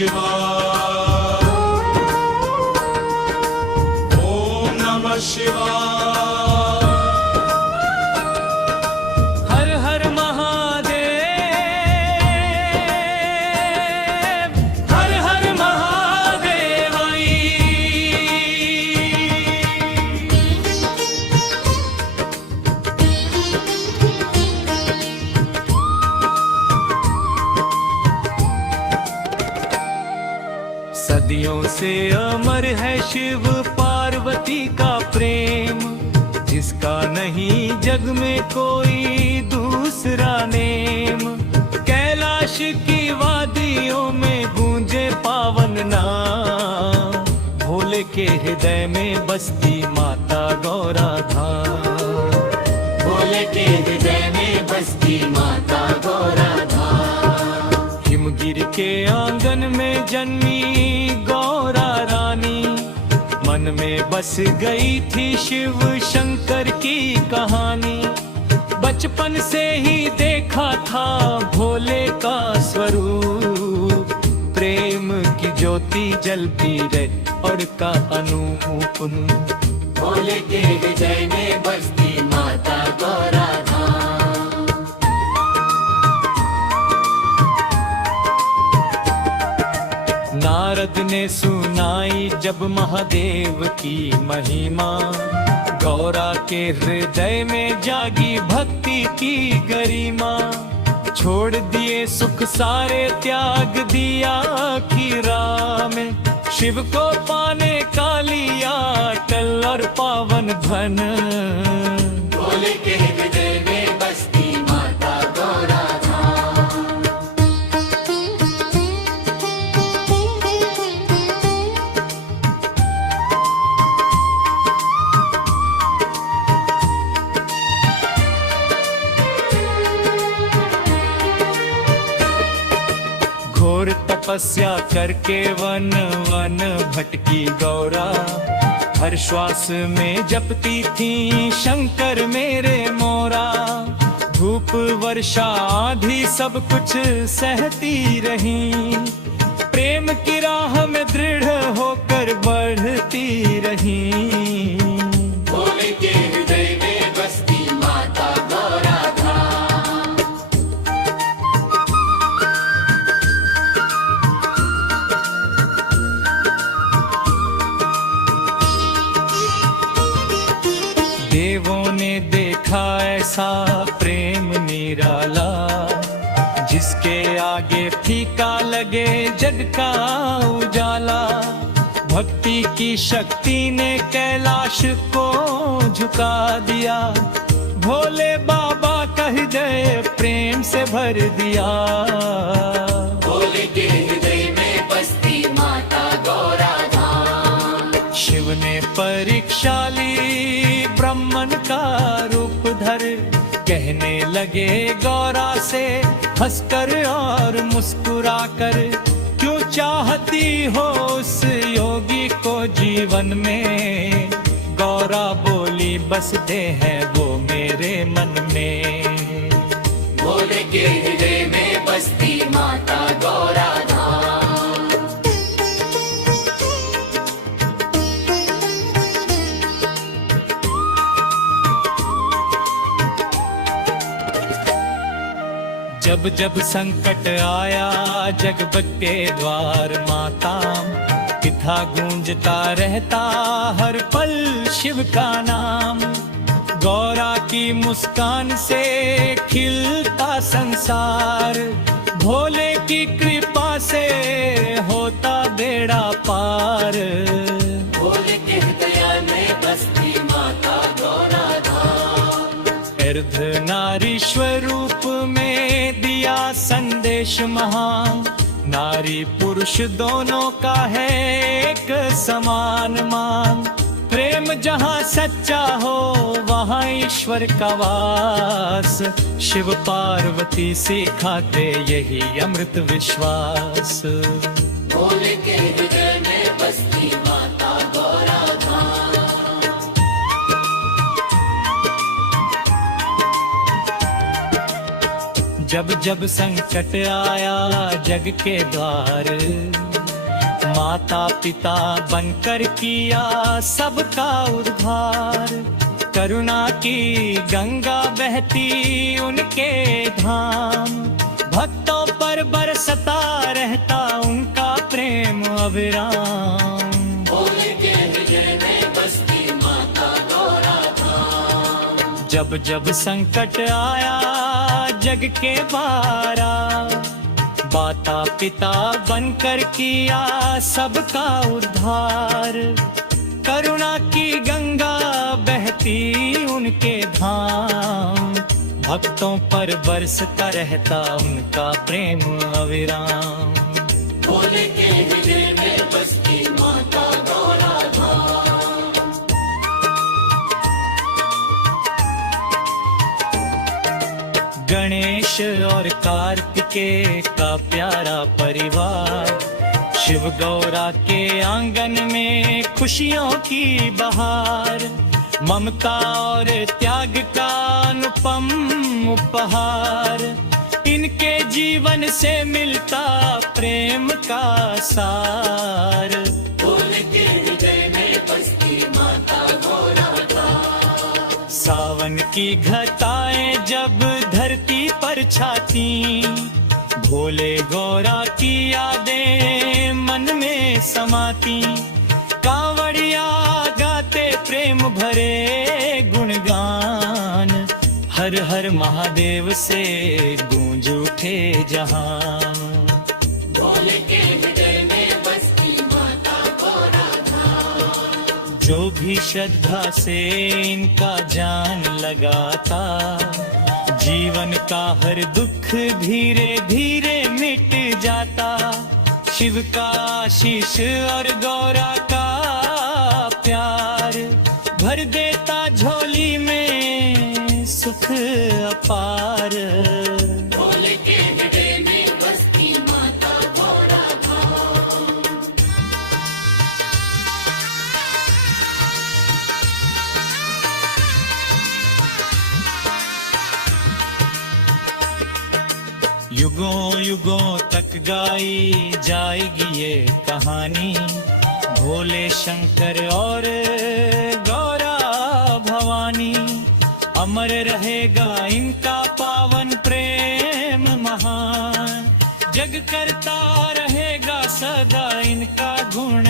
शिवाय। ओम नमः शिवाय। हर हर महादेव, हर हर महादेव। सदियों से अमर है शिव पार्वती का प्रेम, जिसका नहीं जग में कोई दूसरा नेम। कैलाश की वादियों में गूंजे पावन नाम, भोले के हृदय में बसती माता गौरा धाम। भोले के हृदय में बसती माता गौरा धाम। हिमगिर के आंगन में जन्मी गौरा रानी, मन में बस गई थी शिव शंकर की कहानी। बचपन से ही देखा था भोले का स्वरूप, प्रेम की ज्योति जलती रहे और का अनूप। भोले के हृदय में बसती माता गौरा धाम। नारद ने सुनाई जब महादेव की महिमा, गौरा के हृदय में जागी भक्ति की गरिमा। छोड़ दिए सुख सारे त्याग दिया की राह में, शिव को पाने का लिया टल और पावन धन। भोले के हृदय में बसती माता गौरा धाम। घोर तपस्या करके वन वन भटकी गौरा, हर श्वास में जपती थी शंकर मेरे मोरा। धूप वर्षा आंधी सब कुछ सहती रही, प्रेम की राह में दृढ़ होकर बढ़ती रही। भोले के हृदय में बसती माता गौरा धाम। देवों ने देखा ऐसा प्रेम निराला, जिसके आगे फीका लगे जग का उजाला। भक्ति की शक्ति ने कैलाश को झुका दिया, भोले बाबा का हृदय प्रेम से भर दिया। भोले के हृदय में बसती माता गौरा धाम। शिव ने परीक्षा ली ब्राह्मण का रूप धर, कहने लगे गौरा से हंसकर और मुस्कुराकर, क्यों चाहती हो उस योगी को जीवन में। गौरा बोली बसते हैं वो मेरे मन में। भोले के हृदय में बसती माता गौरा धाम। जब जब संकट आया जगत के द्वार माता, पिता गूंजता रहता हर पल शिव का नाम। गौरा की मुस्कान से खिलता संसार, भोले की कृपा से होता बेड़ा पार। भोले के हृदय में बसती माता गौरा धाम। अर्धनारीश्वर रूप में दिया संदेश महान, नारी पुरुष दोनों का है एक समान मान। प्रेम जहाँ सच्चा हो वहाँ ईश्वर का वास, शिव पार्वती सिखाते यही अमृत विश्वास। भोले के हृदय में बसती माता गौरा धाम। जब जब संकट आया जग के द्वार, माता पिता बनकर किया सबका उद्धार। करुणा की गंगा बहती उनके धाम, भक्तों पर बरसता रहता उनका प्रेम अविराम। भोले के हृदय में बसती माता गौरा धाम। जब जब संकट आया जग के बारा, माता पिता बनकर किया सबका उद्धार। करुणा की गंगा बहती उनके धाम, भक्तों पर बरसता रहता उनका प्रेम अविराम। भोले के हृदय में बसती माता गौरा धाम। गणेश और कार्तिकेय का प्यारा परिवार, शिव गौरा के आंगन में खुशियों की बहार। ममता और त्याग का अनुपम उपहार, इनके जीवन से मिलता प्रेम का सार। भोले के हृदय में बसती माता गौरा धाम। सावन की घटाएं जब धरती पर छाती, भोले गौरा की यादें मन में समाती। कांवड़िया गाते प्रेम भरे गुणगान, हर हर महादेव से गूंज उठे जहां। भोले के हृदय में बसती माता गौरा धाम। जो भी श्रद्धा से इनका जान लगाता, जीवन का हर दुख धीरे धीरे मिट जाता। शिव का आशीष और गौरा का प्यार, भर देता झोली में सुख अपार। भोले के हृदय में बसती माता गौरा धाम। युगों युगों तक गाई जाएगी ये कहानी, भोले शंकर और गौरा भवानी। अमर रहेगा इनका पावन प्रेम महान, जग करता रहेगा सदा इनका गुण